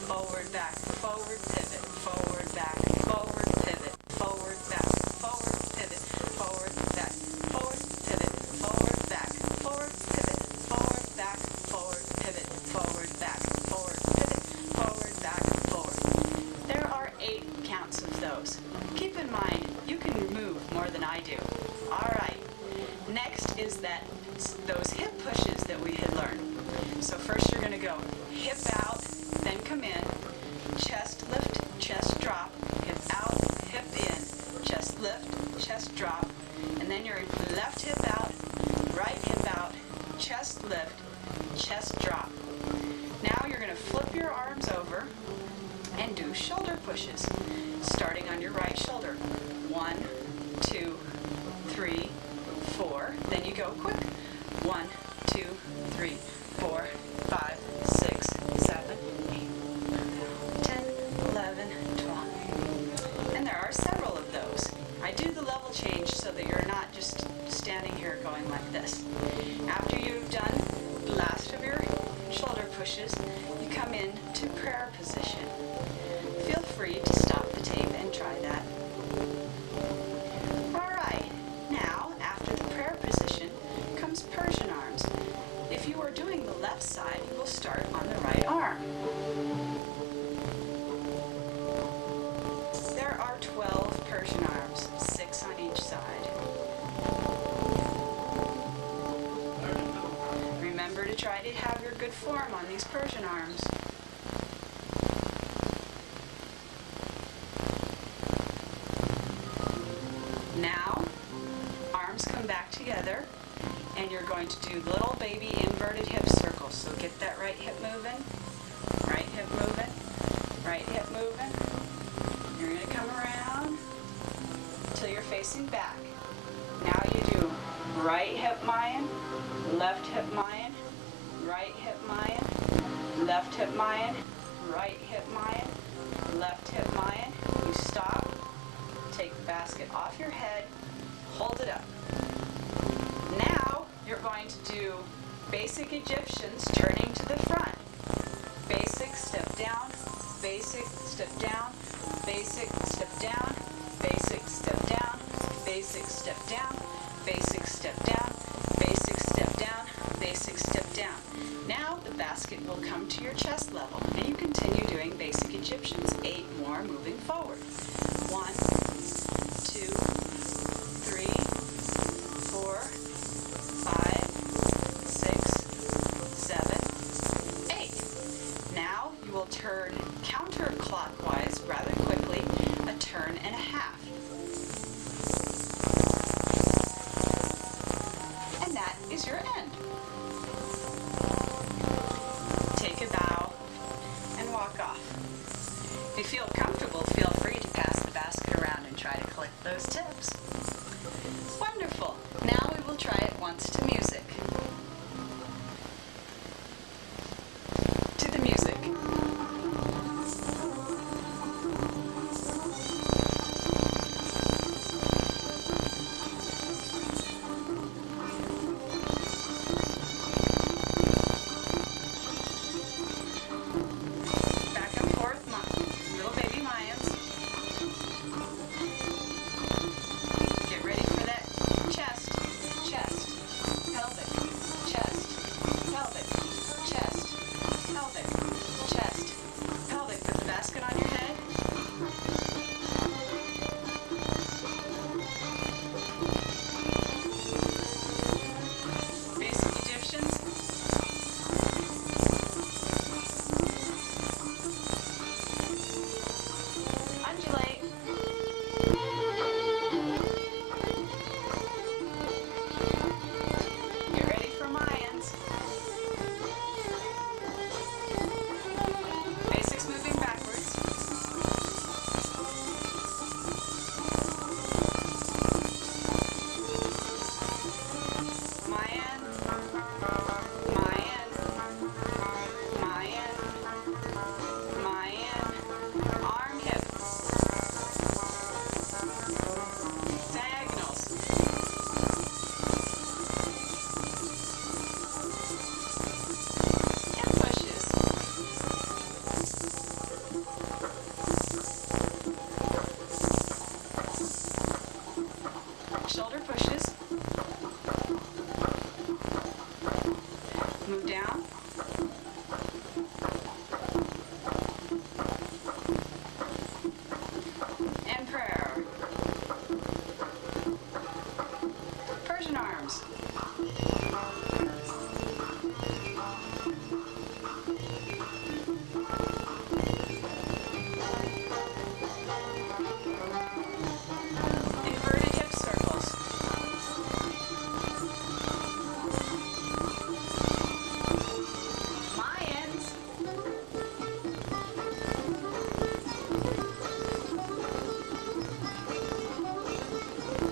Forward, back, forward, pivot, forward, back, forward, pivot, forward, back, forward, pivot, forward, back, forward, pivot, forward, back, forward, pivot, forward, back, forward, pivot, forward, back, forward, pivot, forward, back, forward. There are 8 counts of those. Keep in mind, you can move more than I do. All right. Next is those hip pushes that we had learned. So first you're going to go hip out, then come in, chest lift, chest drop, hip out, hip in, chest lift, chest drop, and then your left hip out, right hip out, chest lift, chest drop. Now you're going to flip your arms over and do shoulder pushes, starting on your right shoulder. 1, 2, 3, 4. Then you go quick. 1, 2, 3, 4, 5, 6, 7, 8, 10, 11, 12. And there are several of those. I do the level change so that you're not just standing here going like this. After you've done the last of your shoulder pushes, you come in to prayer position. Feel free to stop the tape and try that. Alright, now after the prayer position comes Persian arms. If you are doing the left side, you will start on the right arm. There are 12 Persian arms, 6 on each side. Remember to try to have your good form on these Persian arms. Now, arms come back together, and you're going to do little baby inverted hip circles. So get that right hip moving, right hip moving, right hip moving. You're going to come around until you're facing back. Now you do right hip Mayan, left hip Mayan, right hip Mayan, left hip Mayan, right hip Mayan, left hip Mayan. You stop, take the basket off your head, hold it up. Now you're going to do basic Egyptians turning to the front. Basic, step down, basic, step down, basic, step down, basic, step down, basic, step down, basic, step down, basic, step down, basic, step down. Now the basket will come to your chest level, and you continue doing basic Egyptians. 8 more moving forward. 1, 2, 3, 4, 5, 6, 7, 8. Now you will turn counterclockwise rather quickly, a turn and a half. And that is your end. Take a bow and walk off. If you feel comfortable, feel free to pass the basket around. Move down. And prayer. Persian arms. Inverted hip circles. Mayans.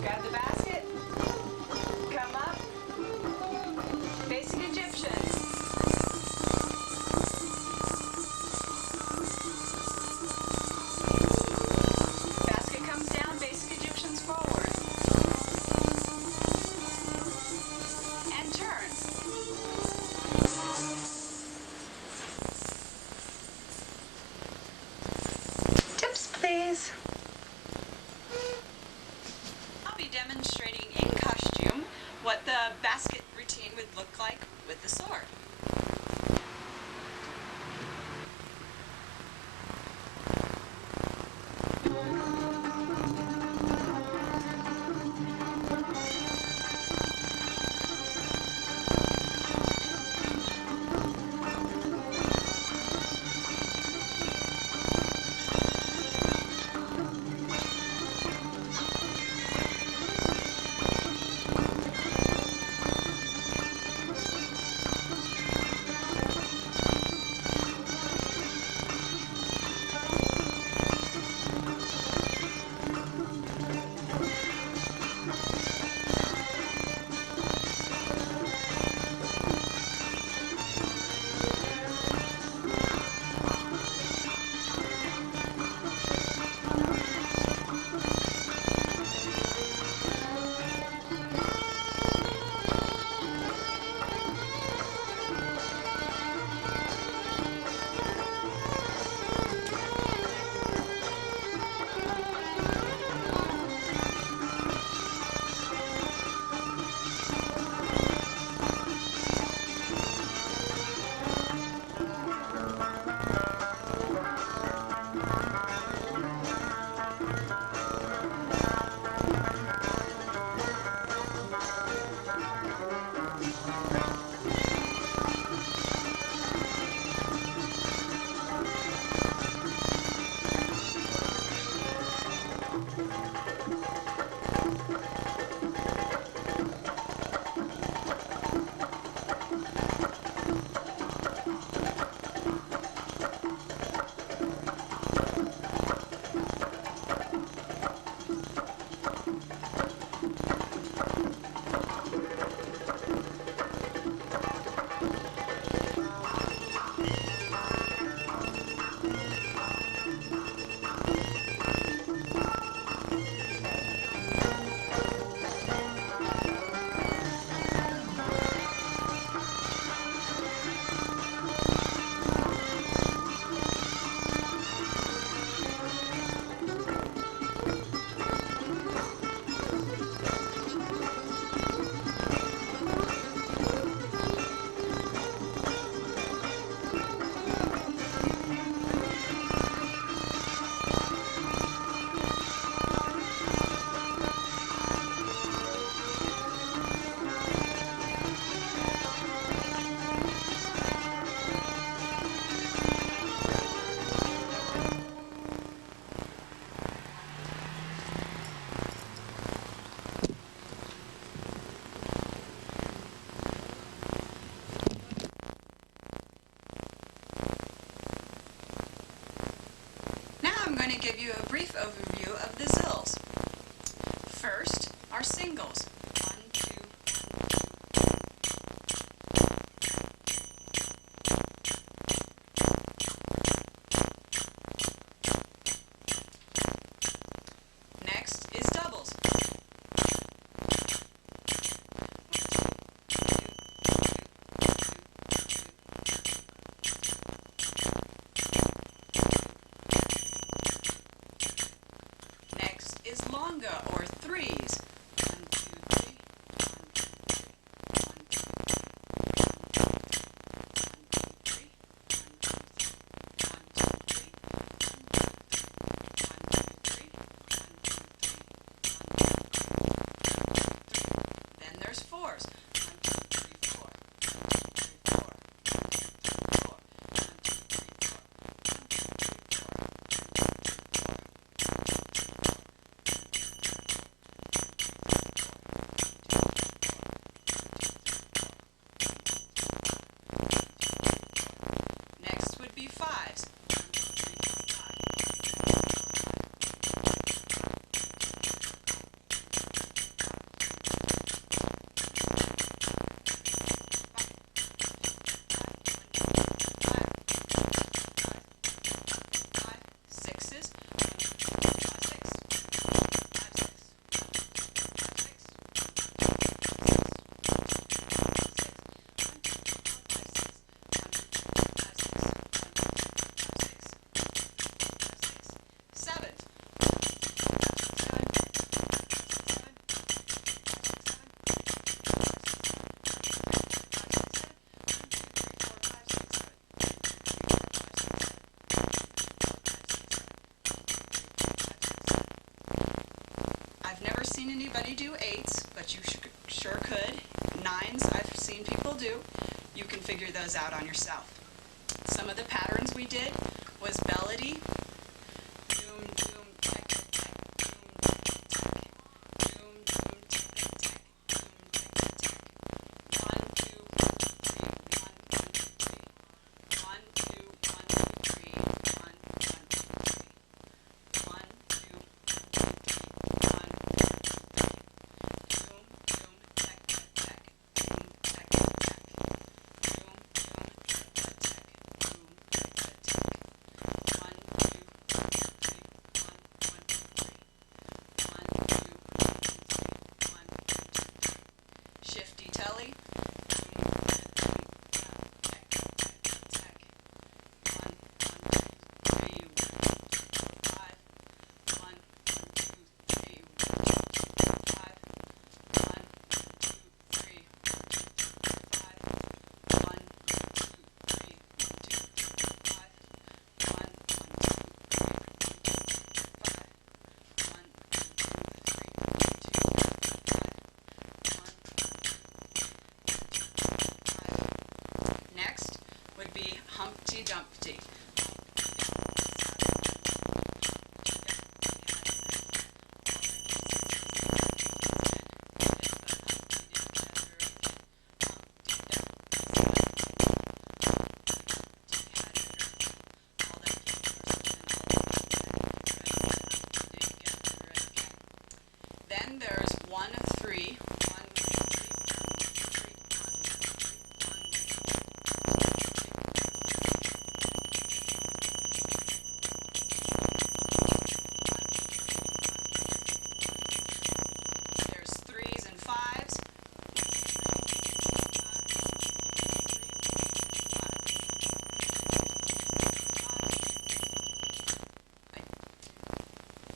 Grab the basket. Come up. Basic Egyptians. Basket comes down, basic Egyptians forward. And turn. Tips, please. I'll be demonstrating in costume what the basket routine would look like with the sword. I'm going to give you a brief overview of the zills. First, our singles. 1, 2, 1. Next is doubles. 1, 2, 3. Next is longa or threes. 1, 2, 3. sure could. 9s I've seen people do. You can figure those out on yourself. Some of the patterns we did was Bellady, doom, doom, tech, tech, doom, tech, tech, doom, doom, tech, tech, doom, tech, tech. 1, 2, 1, 2, 3, 1, 2, 3, 1, 2, 1, 2, 3, 1, 1, 2, 3. 1, 2, 1, 2, 3, 1, 1, 2, 3. Doom, doom, tech, tech, tech, doom, tech, tech, doom, doom, tech, tech, tech, doom, tech, tech, tech. 1, 2, 1, 2, 3, 1, 1, 2, 3. 1, 2, 1, 2, 3, 1, 1, 2, 3. Shifty telly. Doom, doom, tech, tech, tech, tech. 1, 1, 2, 3, 1, 2, 5. 1, 1, 2, 3, 1, 2, 5. 1, 2, 3, 1, 2, 5. 1, 2, 3, 1, 2, 5. 1, 1, 2, 3, 1, 2, 5. 1, 2, 3, 1, 2, 5. Next would be Humpty Dumpty. Then there's 1 of 3. 1, 2, 3, 1. There's 3s and 5s.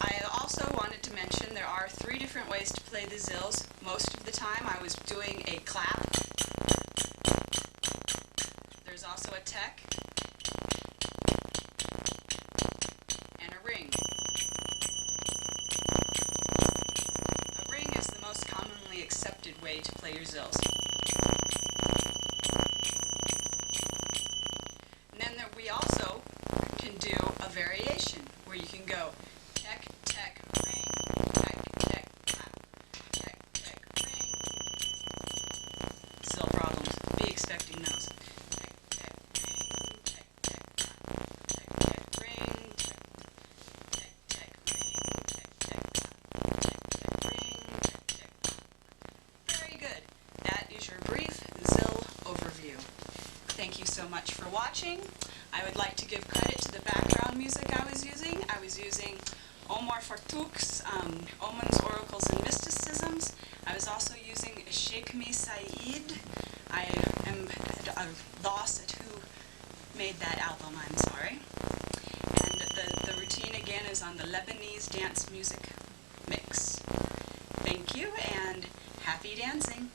I also wanted to mention there are 3 different ways to play the zills. Most of the time I was doing a clap. There's also a tech and a ring. A ring is the most commonly accepted way to play your zills. And then we also can do a variation where you can go tech, tech, ring, tech, tech, clap, tech, tech, ring. Still problems. Be expecting those. Tech, tech, ring, tech, tech, clap, tech, tech, ring, tech, tech, tech, ring, tech, tech, clap, tech, tech, ring, tech, tech, clap. Very good. That is your brief zill overview. Thank you so much for watching. I would like to give credit to the background music I was using. I was using Omar Fartuk's Omens, Oracles, and Mysticisms. I was also using Sheikh Me Saeed. I am at a loss at who made that album, I'm sorry. And the routine again is on the Lebanese dance music mix. Thank you and happy dancing.